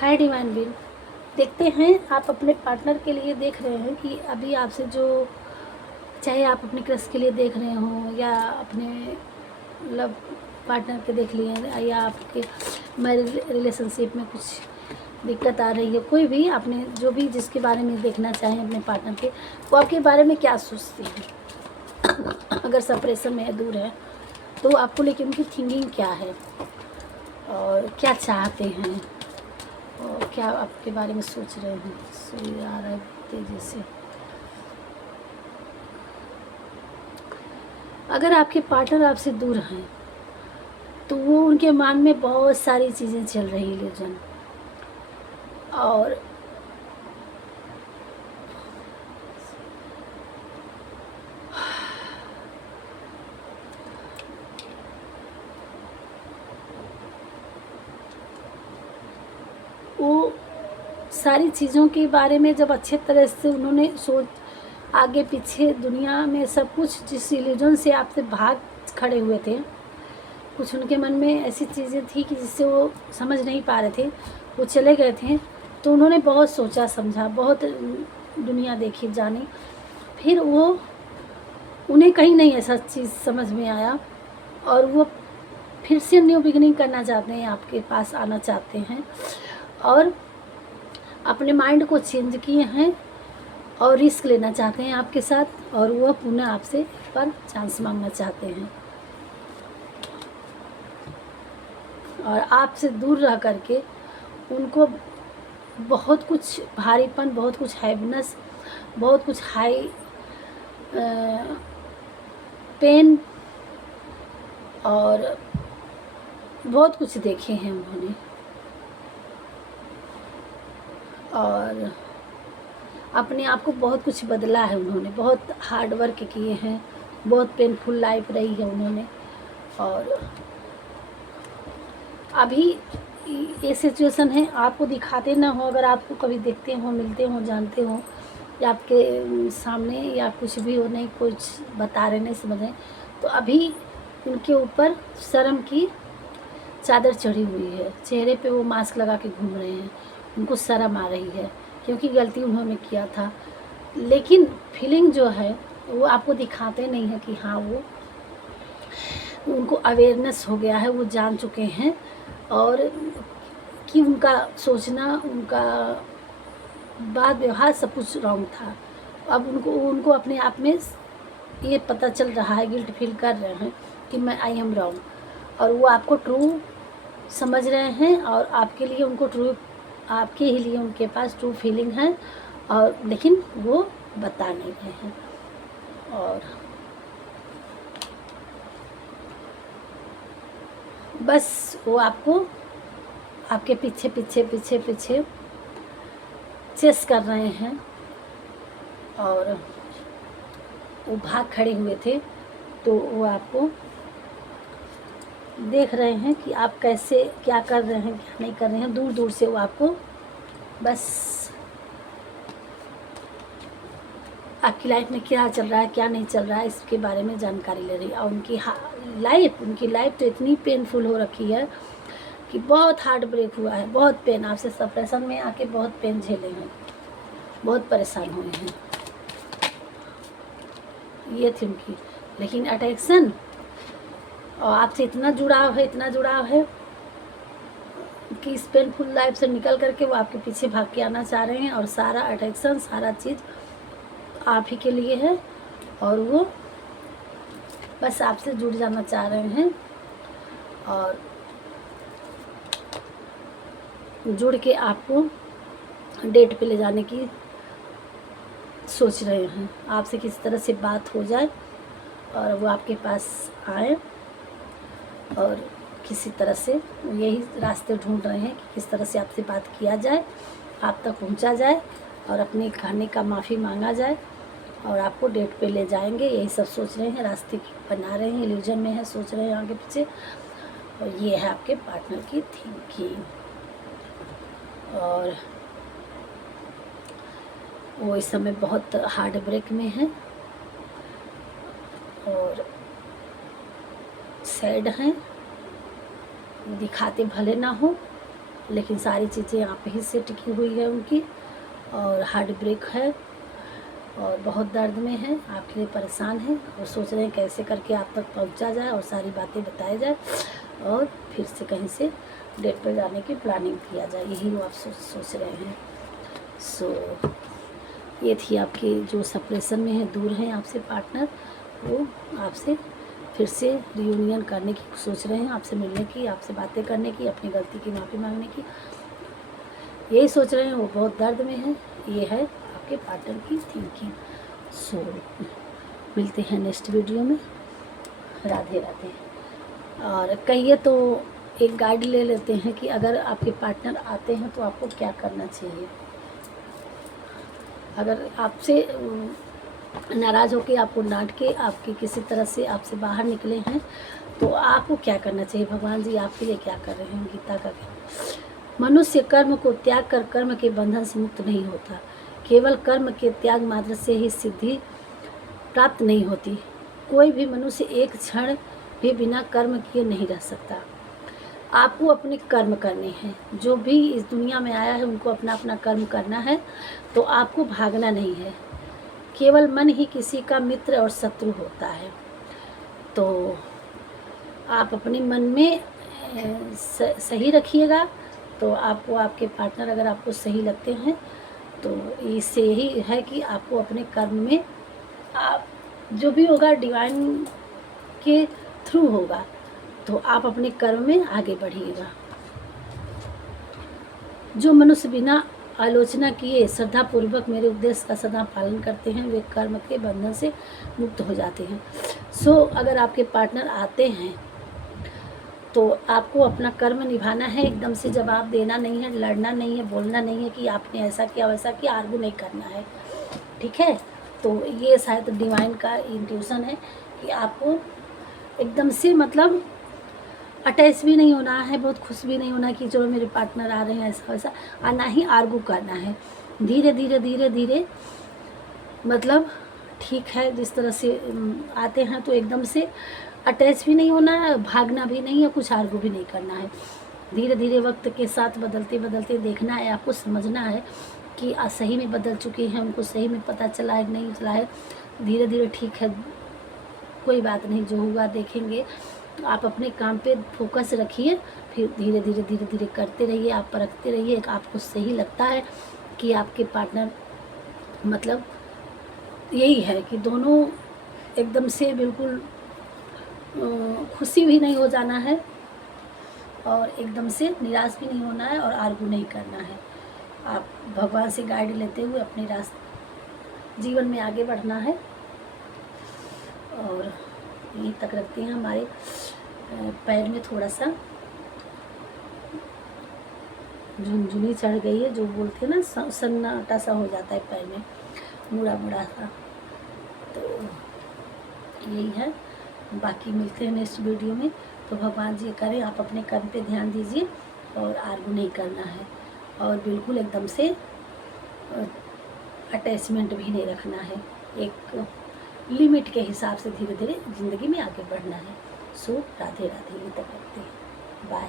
Hi divine been. देखते हैं आप अपने पार्टनर के लिए देख रहे हैं कि अभी आपसे जो, चाहे आप अपने क्रश के लिए देख रहे हो या अपने लव पार्टनर के देख लिए हैं या आपके मैरिज रिलेशनशिप में कुछ दिक्कत आ रही है, कोई भी आपने जो भी जिसके बारे में देखना चाहें अपने पार्टनर के, वो आपके बारे में क्या सोचती है। अगर सेपरेशन में है, दूर है, तो आपको लेके उनकी थिंकिंग क्या है और क्या चाहते हैं और क्या आपके बारे में सोच रहे हैं। सूर्य आ रहा है तेजी से। अगर आपके पार्टनर आपसे दूर हैं तो वो उनके मन में बहुत सारी चीज़ें चल रही इल्यूजन, और वो सारी चीज़ों के बारे में जब अच्छे तरह से उन्होंने सोच, आगे पीछे दुनिया में सब कुछ, जिस इल्यूजन से आपसे भाग खड़े हुए थे, कुछ उनके मन में ऐसी चीज़ें थी कि जिससे वो समझ नहीं पा रहे थे, वो चले गए थे। तो उन्होंने बहुत सोचा समझा, बहुत दुनिया देखी जानी, फिर वो उन्हें कहीं नहीं ऐसा चीज़ समझ में आया और वो फिर से न्यू बिगिनिंग करना चाहते हैं, आपके पास आना चाहते हैं और अपने माइंड को चेंज किए हैं और रिस्क लेना चाहते हैं आपके साथ, और वो पुनः आपसे पर चांस मांगना चाहते हैं और आपसे दूर रह करके उनको बहुत कुछ भारीपन, बहुत कुछ हैवीनेस, बहुत कुछ हाई पेन और बहुत कुछ देखे हैं उन्होंने, और अपने आप को बहुत कुछ बदला है उन्होंने, बहुत हार्ड वर्क किए हैं, बहुत पेनफुल लाइफ रही है उन्होंने। और अभी ये सिचुएशन है, आपको दिखाते ना हो, अगर आपको कभी देखते हो, मिलते हो, जानते हो या आपके सामने या कुछ भी हो, नहीं कुछ बता रहे, नहीं समझ रहे, तो अभी उनके ऊपर शर्म की चादर चढ़ी हुई है, चेहरे पे वो मास्क लगा के घूम रहे हैं, उनको शर्म आ रही है क्योंकि गलती उन्होंने किया था। लेकिन फीलिंग जो है वो आपको दिखाते नहीं है कि हाँ, वो उनको अवेयरनेस हो गया है, वो जान चुके हैं और कि उनका सोचना, उनका बात व्यवहार सब कुछ रॉन्ग था। अब उनको अपने आप में ये पता चल रहा है, गिल्ट फील कर रहे हैं कि मैं आई एम रॉन्ग, और वो आपको ट्रू समझ रहे हैं और आपके लिए उनको ट्रू, आपके ही लिए उनके पास ट्रू फीलिंग है, और लेकिन वो बता नहीं रहे हैं। और बस वो आपको आपके पीछे पीछे पीछे पीछे चेस कर रहे हैं और वो भाग खड़े हुए थे, तो वो आपको देख रहे हैं कि आप कैसे क्या कर रहे हैं, क्या नहीं कर रहे हैं। दूर दूर से वो आपको बस आपकी लाइफ में क्या चल रहा है, क्या नहीं चल रहा है, इसके बारे में जानकारी ले रही है। और उनकी लाइफ तो इतनी पेनफुल हो रखी है कि बहुत हार्ट ब्रेक हुआ है, बहुत पेन, आपसे सेपरेशन में आके बहुत पेन झेले हैं, बहुत परेशान हुए हैं, ये थी उनकी। लेकिन अट्रैक्शन और आपसे इतना जुड़ाव है, इतना जुड़ाव है कि इस पेनफुल लाइफ से निकल करके वो आपके पीछे भाग के आना चाह रहे हैं, और सारा अट्रैक्शन, सारा चीज़ आप ही के लिए है, और वो बस आपसे जुड़ जाना चाह रहे हैं और जुड़ के आपको डेट पे ले जाने की सोच रहे हैं। आपसे किस तरह से बात हो जाए और वो आपके पास आए, और किसी तरह से यही रास्ते ढूंढ रहे हैं कि किस तरह से आपसे बात किया जाए, आप तक पहुंचा जाए और अपने खाने का माफ़ी मांगा जाए, और आपको डेट पे ले जाएंगे। यही सब सोच रहे हैं, रास्ते बना रहे हैं, इल्यूजन में है, सोच रहे हैं आगे पीछे। और ये है आपके पार्टनर की थिंकिंग, और वो इस समय बहुत हार्ड ब्रेक में है और सैड हैं, दिखाते भले ना हो लेकिन सारी चीज़ें आप ही से टिकी हुई है उनकी, और हार्ट ब्रेक है और बहुत दर्द में है, आपके लिए परेशान हैं और सोच रहे हैं कैसे करके आप तक पहुंचा जाए और सारी बातें बताई जाए और फिर से कहीं से डेट पर जाने की प्लानिंग किया जाए, यही वो आप सोच रहे हैं। सो ये थी आपकी जो सेपरेशन में है, दूर हैं आपसे पार्टनर, वो आपसे फिर से रियूनियन करने की सोच रहे हैं, आपसे मिलने की, आपसे बातें करने की, अपनी गलती की माफ़ी मांगने की, यही सोच रहे हैं। वो बहुत दर्द में है, ये है आपके पार्टनर की थिंकिंग। सो मिलते हैं नेक्स्ट वीडियो में। राधे राधे। और कहिए तो एक गाइड ले लेते हैं कि अगर आपके पार्टनर आते हैं तो आपको क्या करना चाहिए। अगर आपसे नाराज़ होकर आपको डांट के आपकी किसी तरह से आपसे बाहर निकले हैं तो आपको क्या करना चाहिए, भगवान जी आपके लिए क्या कर रहे हैं, गीता का क्या। मनुष्य कर्म को त्याग कर कर्म के बंधन से मुक्त नहीं होता, केवल कर्म के त्याग मात्र से ही सिद्धि प्राप्त नहीं होती। कोई भी मनुष्य एक क्षण भी बिना कर्म किए नहीं रह सकता। आपको अपने कर्म करने हैं, जो भी इस दुनिया में आया है उनको अपना अपना कर्म करना है, तो आपको भागना नहीं है। केवल मन ही किसी का मित्र और शत्रु होता है। तो आप अपने मन में सही रखिएगा, तो आपको आपके पार्टनर अगर आपको सही लगते हैं तो इससे यही है कि आपको अपने कर्म में आप जो भी होगा डिवाइन के थ्रू होगा, तो आप अपने कर्म में आगे बढ़िएगा। जो मनुष्य बिना आलोचना किए श्रद्धापूर्वक मेरे उपदेश का सदा पालन करते हैं वे कर्म के बंधन से मुक्त हो जाते हैं। सो अगर आपके पार्टनर आते हैं तो आपको अपना कर्म निभाना है, एकदम से जवाब देना नहीं है, लड़ना नहीं है, बोलना नहीं है कि आपने ऐसा किया वैसा किया, आर्गू नहीं करना है, ठीक है। तो ये शायद डिवाइन का इंट्यूशन है कि आपको एकदम से मतलब अटैच भी नहीं होना है, बहुत खुश भी नहीं होना कि चलो मेरे पार्टनर आ रहे हैं ऐसा वैसा, और ना ही आर्गू करना है। धीरे धीरे धीरे धीरे मतलब ठीक है, जिस तरह से आते हैं तो एकदम से अटैच भी नहीं होना है, भागना भी नहीं है, कुछ आर्गू भी नहीं करना है। धीरे धीरे वक्त के साथ बदलते बदलते देखना है, आपको समझना है कि सही में बदल चुके हैं, उनको सही में पता चला है नहीं चला है। धीरे धीरे ठीक है, कोई बात नहीं, जो हुआ देखेंगे। आप अपने काम पे फोकस रखिए, फिर धीरे धीरे धीरे धीरे करते रहिए, आप परखते रहिए। आपको सही लगता है कि आपके पार्टनर मतलब यही है कि दोनों एकदम से बिल्कुल खुशी भी नहीं हो जाना है और एकदम से निराश भी नहीं होना है और आर्गू नहीं करना है। आप भगवान से गाइड लेते हुए अपने रास्ते जीवन में आगे बढ़ना है। और यहीं तक रखते हैं। हमारे पैर में थोड़ा सा झुनझुनी चढ़ गई है, जो बोलते हैं ना सन्नाटा सा हो जाता है पैर में, मुड़ा मुड़ा सा, तो यही है। बाकी मिलते हैं नेक्स्ट वीडियो में। तो भगवान जी करें आप अपने कर्म पे ध्यान दीजिए और आर्गू नहीं करना है और बिल्कुल एकदम से अटैचमेंट भी नहीं रखना है, एक लिमिट के हिसाब से धीरे धीरे ज़िंदगी में आगे बढ़ना है। सो राधे राधे, ये तक रखते हैं। बाय।